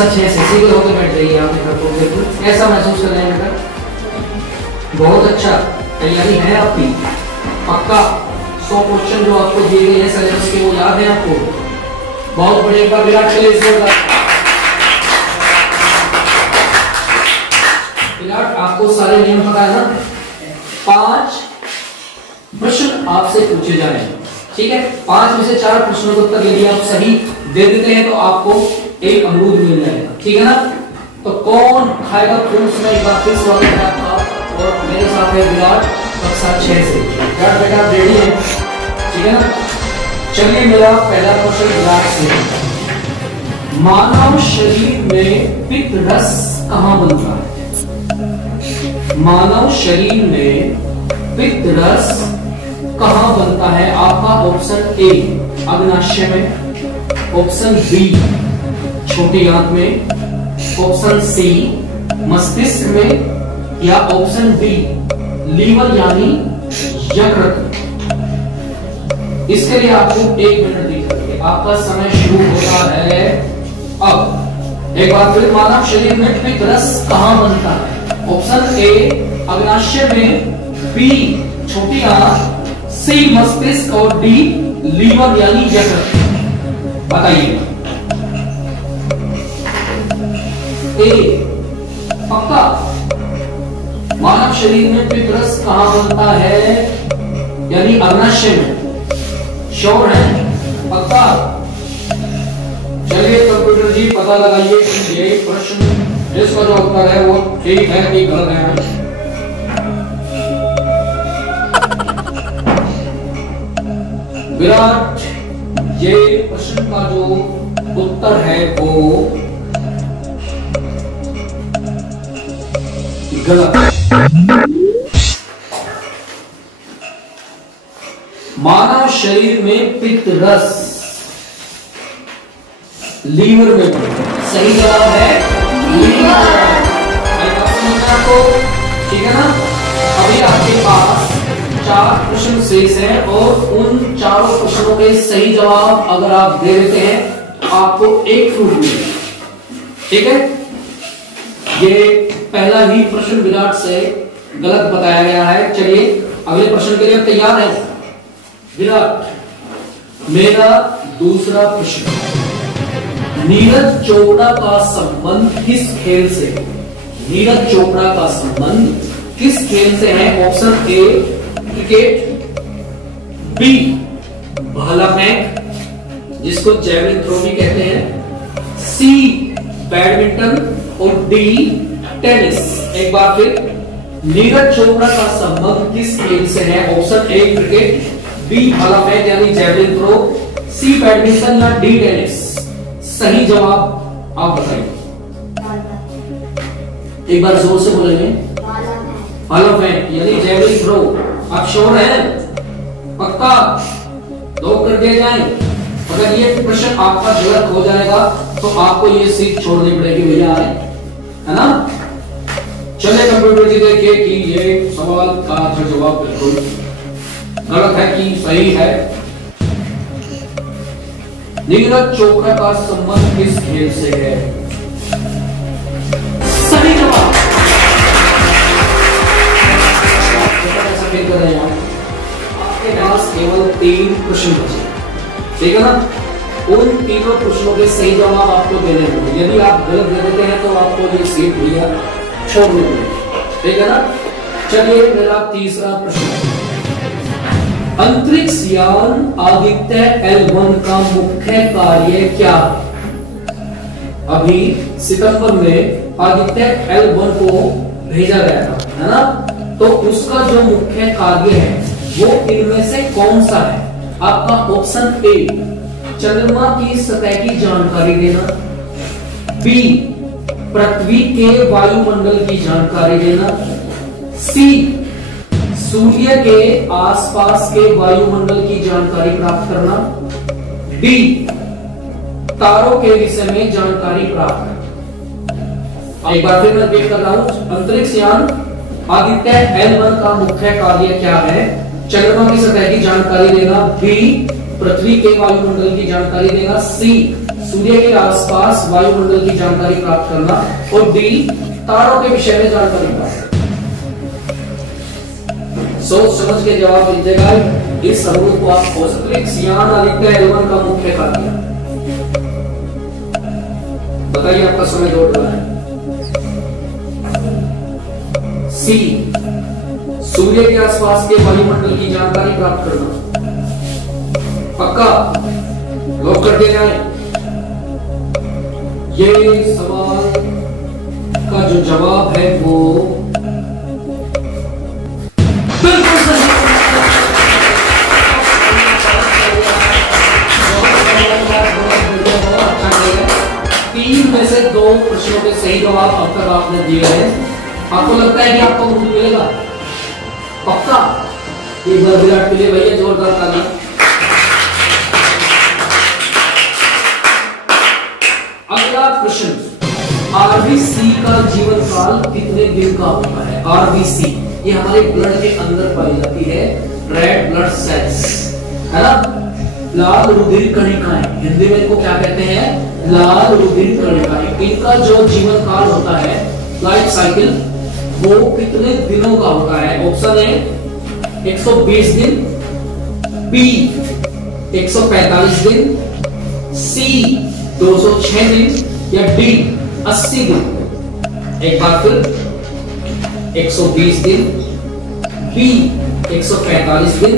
कक्षा 6 से सीधे होकर बैठ जाइए आप बिल्कुल। कैसा महसूस कर रहे हैं बेटा? बहुत अच्छा, तैयारी है आपकी पक्का? 100 क्वेश्चन जो आपको दिए गए हैं सिलेबस के वो याद है आपको? बहुत बढ़िया, एक बार विराट के लिए विराट, आपको सारे नियम पता है ना? 5 प्रश्न आपसे पूछे जा रहे हैं, ठीक है? 5 में से 4 प्रश्नों का उत्तर यदि आप सही दे देते हैं तो आपको एक अमरूद मिल जाएगा, ठीक है ना? तो कौन खाएगा फ्रूट्स में? एक बार फिर स्वागत है आपका। और मेरे साथ है विराट कक्षा 6 से। विराट बेटा रेडी है, ठीक है ना? चलिए मेरा पहला क्वेश्चन विराट से। मानव शरीर में पित्त रस कहां बनता है? मानव शरीर में पित्त रस कहां बनता है? आपका ऑप्शन ए अग्नाशय में, ऑप्शन बी छोटी आंत में, ऑप्शन सी मस्तिष्क में, या ऑप्शन डी लीवर यानी यकृत में। इसके लिए आपको 1 मिनट दीजिए, आपका समय शुरू होता है अब। एक बार फिर, मानव शरीर में पित्त रस कहां बनता है? ऑप्शन ए अग्नाशय में, बी छोटी आंत, सी मस्तिष्क और डी लीवर यानी यकृत। बताइए। ए पक्का मानव शरीर में पित्त रस कहां बनता है? यानी अग्नाशय में। श्योर है? पक्का? चलिए कंप्यूटर जी पता लगाइए कि ये प्रश्न जिसका जो उत्तर है वो ठीक है कि गलत है। विराट, ये प्रश्न का जो उत्तर है वो गलत है। मानव शरीर में पित्त रस लीवर में बनता है। सही जवाब है लीवर। आपको ठीक है ना? अभी आपके पास 4 प्रश्न शेष हैं और उन चारों प्रश्नों के सही जवाब अगर आप दे देते हैं आपको 1 फ्रूट मिलेगा, ठीक है? ये पहला ही प्रश्न विराट से गलत बताया गया है। चलिए अगले प्रश्न के लिए तैयार है विराट? मेरा दूसरा प्रश्न, नीरज चोपड़ा का संबंध किस खेल से? नीरज चोपड़ा का संबंध किस खेल से है? ऑप्शन ए क्रिकेट, बी भाला फेंक जिसको जैवलिन थ्रो भी कहते हैं, सी बैडमिंटन और डी टेनिस। एक बार फिर, नीरज चोपड़ा का संबंध किस खेल से है? ऑप्शन ए क्रिकेट, बी भाला फेंक यानी जैवलिन थ्रो, सी बैडमिंटन या डी टेनिस। सही जवाब आप बताइए। एक बार जोर से बोलेंगे। भाला फेंक यानी जैवलिन थ्रो। आप श्योर हैं? पक्का? लॉक कर दिया जाए। अगर ये प्रश्न आपका गलत हो जाएगा तो आपको ये सीट छोड़नी पड़ेगी भैया, है ना? चलिए कंप्यूटर जी देखिए कि ये सवाल का जो जवाब बिल्कुल गलत है कि सही है। नीरज चोपड़ा का संबंध किस खेल से है? सही जवाब। कर रहे हैं आपके पास केवल 3 प्रश्न बचे, ठीक है ना? उन तीनों प्रश्नों के सही जवाब आपको देने होंगे। यदि आप गलत दे देते हैं तो आपको ये सीट भैया छोड़नी पड़ेगी, ठीक है ना? चलिए मेरा तीसरा प्रश्न, अंतरिक्ष यान आदित्य L1 का मुख्य कार्य क्या है? अभी सितंबर में आदित्य L1 को भेजा गया था, है ना? तो उसका जो मुख्य कार्य है वो इनमें से कौन सा है? आपका ऑप्शन ए चंद्रमा की सतह की जानकारी देना, बी पृथ्वी के वायुमंडल की जानकारी देना, सी सूर्य के आसपास के वायुमंडल की जानकारी प्राप्त करना, डी तारों के विषय में जानकारी प्राप्त करना। एक बार फिर मैं रिपीट कर रहा हूं, अंतरिक्ष यान आदित्य L1 का मुख्य कार्य क्या है? चंद्रमा की सतह की जानकारी देना, बी पृथ्वी के वायुमंडल की जानकारी देना, सी सूर्य के आसपास वायुमंडल की जानकारी प्राप्त करना, और डी तारों के विषय में जानकारी प्राप्त करना। सोच समझ के जवाब दीजिएगा। इस समूह को आप औसतरिक्स यान आदित्य L1 का मुख्य कार्य। बताइए आपका समय दौड़ रहा है। सी सूर्य के आसपास के वायुमंडल की जानकारी प्राप्त करना। पक्का लॉक कर दिया जाए। ये सवाल का जो जवाब है वो बिल्कुल सही। 3 में से 2 प्रश्नों के सही जवाब अब तक आपने दिए हैं। आपको लगता है कि आपको मुक्त मिलेगा? पक्का? एक बार विराट के लिए भैया जोरदार ताली। अगला प्रश्न, आरबीसी का जीवन काल कितने दिन का होता है? आरबीसी ये हमारे ब्लड के अंदर पाई जाती है, रेड ब्लड सेल्स, है ना? लाल रुधिर कणिकाएं, हिंदी में इनको क्या कहते हैं? लाल रुधिर कणिकाएं। इनका जो जीवन काल होता है, लाइफ साइकिल, वो कितने दिनों का होता है? ऑप्शन ए 120 दिन, बी 145 दिन, सी 206 दिन या डी 80 दिन। एक बार फिर 120 दिन, बी 145 दिन,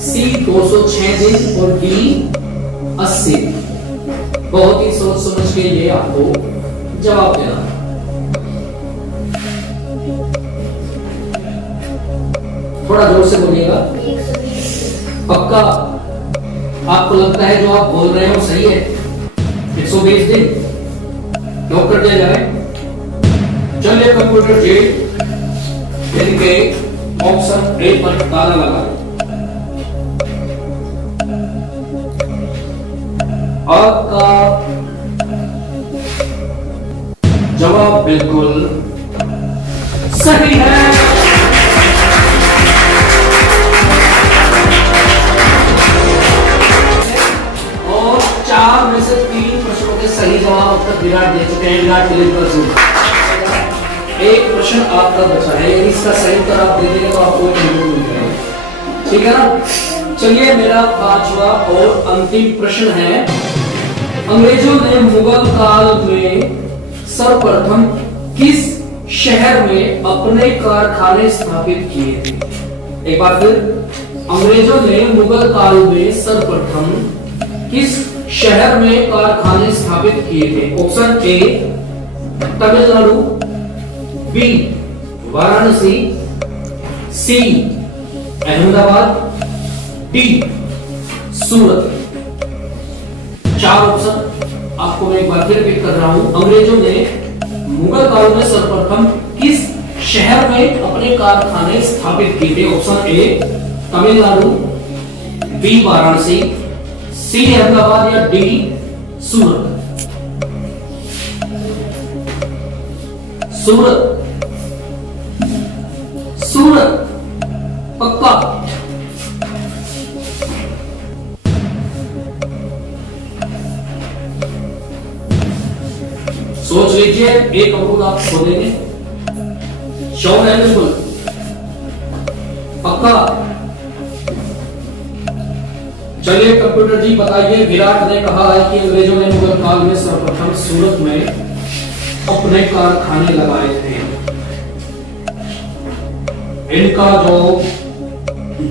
सी 206 दिन और डी 80 दिन। बहुत ही सोच समझ के ये आपको जवाब देना है। थोड़ा जोर से बोलिएगा। पक्का? आपको लगता है जो आप बोल रहे हो सही है? 120 दिन लॉक कर दिया जाए। चलिए कंप्यूटर जी इनके ऑप्शन ए पर ताला लगा। आपका जवाब बिल्कुल सही है। और 4 में से 3 प्रश्नों के सही जवाब अब तक विराट दे चुके हैं। विराट के लिए एक प्रश्न आपका बचा है, यदि इसका सही उत्तर आप दे देंगे तो आपको एक नंबर मिल जाएगा। ठीक है ना? चलिए मेरा 5वां और अंतिम प्रश्न है, अंग्रेजों ने मुगल काल में सर्वप्रथम किस शहर में अपने कारखाने स्थापित किए थे? एक बार फिर, अंग्रेजों ने मुगल काल में सर्वप्रथम किस शहर में कारखाने स्थापित किए थे? Option A Tamil Nadu, B Varanasi, C Ahmedabad, D Surat. 4 option आपको मैं एक बार फिर पिक कर रहा हूं। अंग्रेजों ने मुगल काल में सर्वप्रथम किस शहर में अपने कारखाने स्थापित किए थे? Option A Tamil Nadu, B Varanasi, C Ahmedabad या डी सूरत। सूरत, सूरत पक्का? सोच लीजिए, एक अमरूद आप खो देंगे। श्योर है? बिल्कुल पक्का? चलिए कंप्यूटर जी बताइए, विराट ने कहा है कि अंग्रेजों ने मुगल काल में सर्वप्रथम सूरत में अपने कारखाने लगाए थे। इनका जो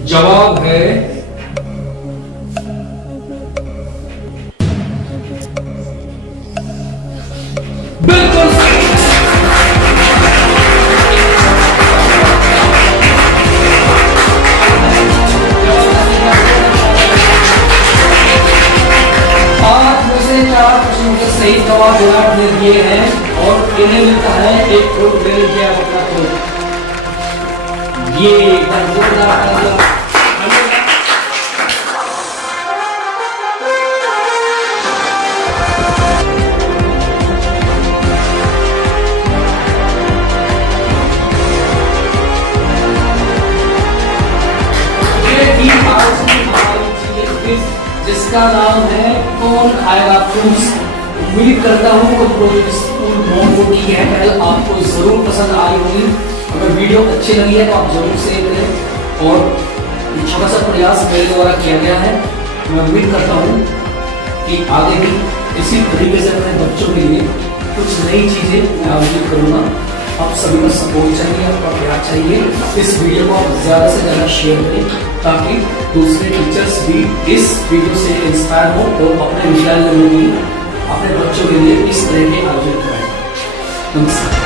जवाब है बिल्कुल सही। सही जवाब विराट ने दिए हैं और इन्हें मिलता है एक फ्रूट ले लीजिए आप अपना फ्रूट। ये जिसका नाम है कौन खाएगा फ्रूट्स। उम्मीद करता हूँ कि आपको जरूर पसंद आई होगी। अगर वीडियो अच्छी लगी है तो आप जरूर शेयर करें, और छोटा सा प्रयास मेरे द्वारा किया गया है। मैं उम्मीद करता हूँ कि आगे भी इसी तरीके से अपने बच्चों के लिए कुछ नई चीजें मैं आयोजित करूँगा। आप सभी का सपोर्ट चाहिए, आपका प्यार चाहिए। इस वीडियो को आप ज्यादा से ज्यादा शेयर करें ताकि दूसरे टीचर्स भी इस वीडियो से इंस्पायर हो और अपने विद्यालय में भी अपने बच्चों के लिए इस तरह के आयोजन करें। नमस्कार।